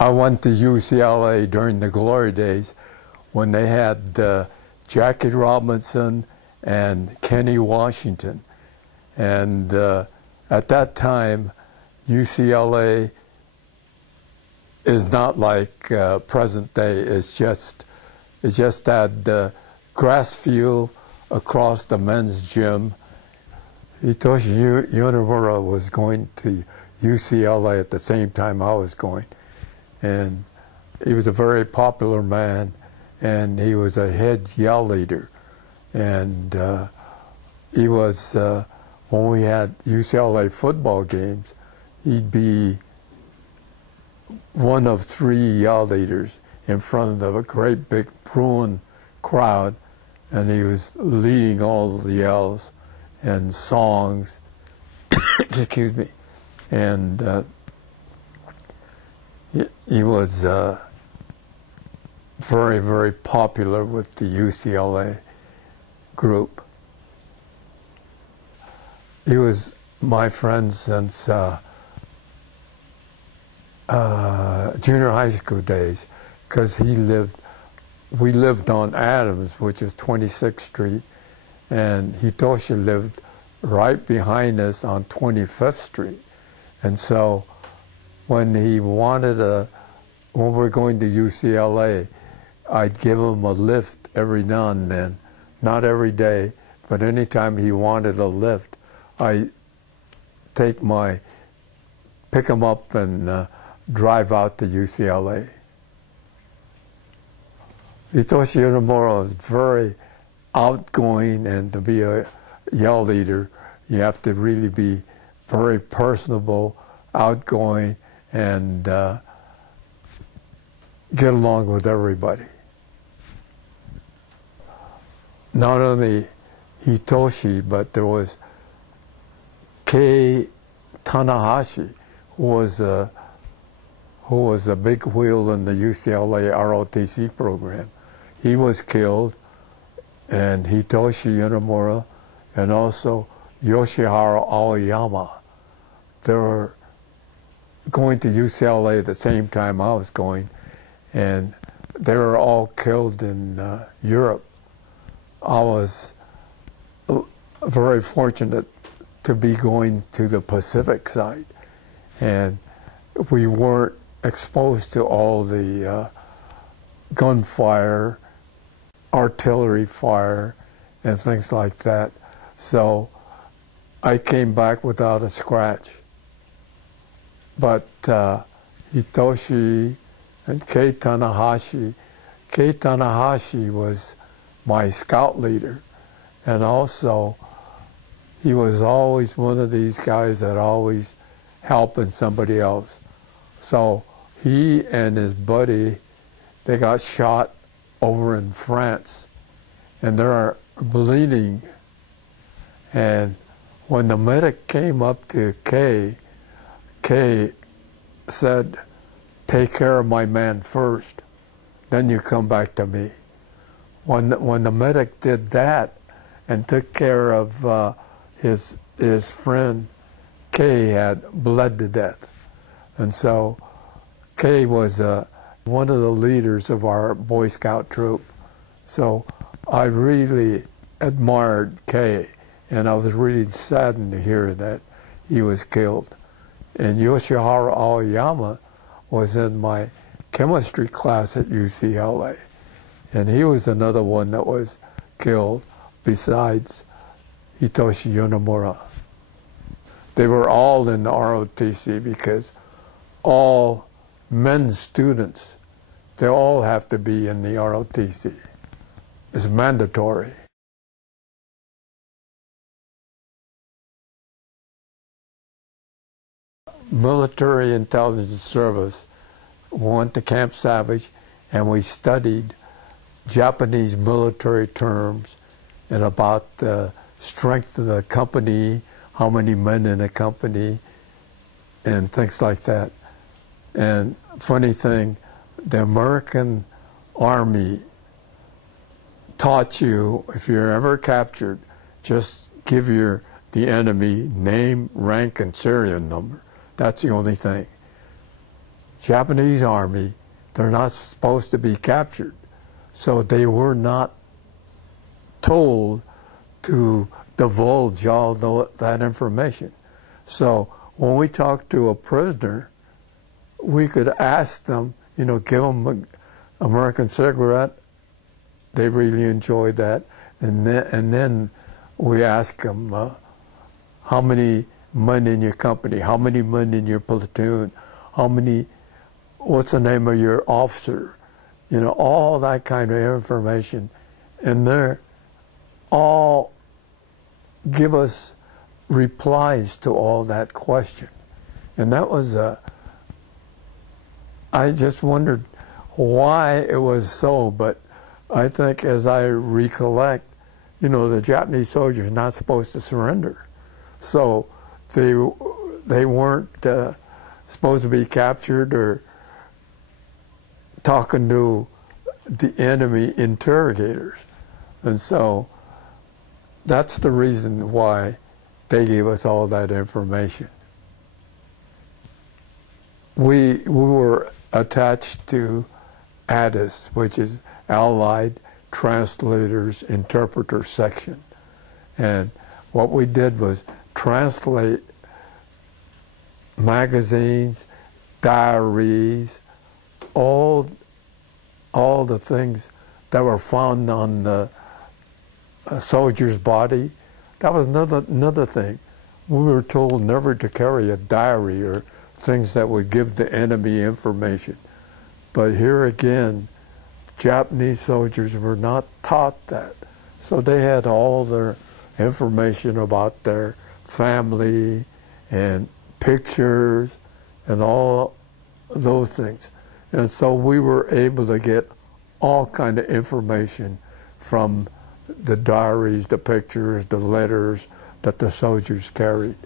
I went to UCLA during the glory days when they had Jackie Robinson and Kenny Washington. And at that time, UCLA is not like present day. It just had grass field across the men's gym. Hitoshi Yonemura was going to UCLA at the same time I was going. And he was a very popular man, and he was a head yell leader. And he was, when we had UCLA football games, he'd be one of 3 yell leaders in front of a great big Bruin crowd, and he was leading all the yells and songs, excuse me, and he was very, very popular with the UCLA group. He was my friend since junior high school days, because we lived on Adams, which is 26th Street, and Hitoshi lived right behind us on 25th Street. And so when he wanted when we're going to UCLA, I'd give him a lift every now and then. Not every day, but anytime he wanted a lift, I pick him up and drive out to UCLA. Hitoshi Yonemura was very outgoing, and to be a yell leader, you have to really be very personable, outgoing, and get along with everybody. Not only Hitoshi, but there was Tanahashi, who was a big wheel in the UCLA ROTC program. He was killed, and Hitoshi Yonemura, and also Yoshiharu Aoyama. They were going to UCLA at the same time I was going, and they were all killed in Europe. I was very fortunate to be going to the Pacific side, and we weren't exposed to all the gunfire, artillery fire, and things like that. So I came back without a scratch. But Hitoshi and Tanahashi was my scout leader, and also he was always one of these guys that always helping somebody else. So he and his buddy, they got shot over in France, and they're bleeding. And when the medic came up to Kay said, "Take care of my man first, then you come back to me." When the medic did that and took care of his friend, Kay had bled to death. And so Kay was one of the leaders of our Boy Scout troop. So I really admired Kay, and I was really saddened to hear that he was killed. And Yoshiharu Aoyama was in my chemistry class at UCLA, and he was another one that was killed besides Hitoshi Yonemura. They were all in the ROTC because all men students, they all have to be in the ROTC. It's mandatory. Military Intelligence Service, we went to Camp Savage, and we studied Japanese military terms and about the strength of the company, how many men in a company, and things like that. And funny thing, the American Army taught you, if you're ever captured, just give the enemy name, rank, and serial number. That's the only thing. Japanese Army, they're not supposed to be captured. So they were not told to divulge all that information. So when we talked to a prisoner, we could ask them, you know, give them an American cigarette. They really enjoyed that. And then we ask them, how many men in your company? How many men in your platoon? What's the name of your officer? You know, all that kind of information. And they're all give us replies to all that question. And that was, I just wondered why it was so, but I think as I recollect, you know, the Japanese soldiers are not supposed to surrender. So they weren't supposed to be captured or talking to the enemy interrogators. And so that's the reason why they gave us all that information. We were attached to ATIS, which is Allied Translators Interpreter Section. And what we did was translate magazines, diaries, all the things that were found on the soldier's body. That was another thing. We were told never to carry a diary or things that would give the enemy information. But here again, Japanese soldiers were not taught that. So they had all their information about their family and pictures and all those things. And so we were able to get all kind of information from the diaries, the pictures, the letters that the soldiers carried.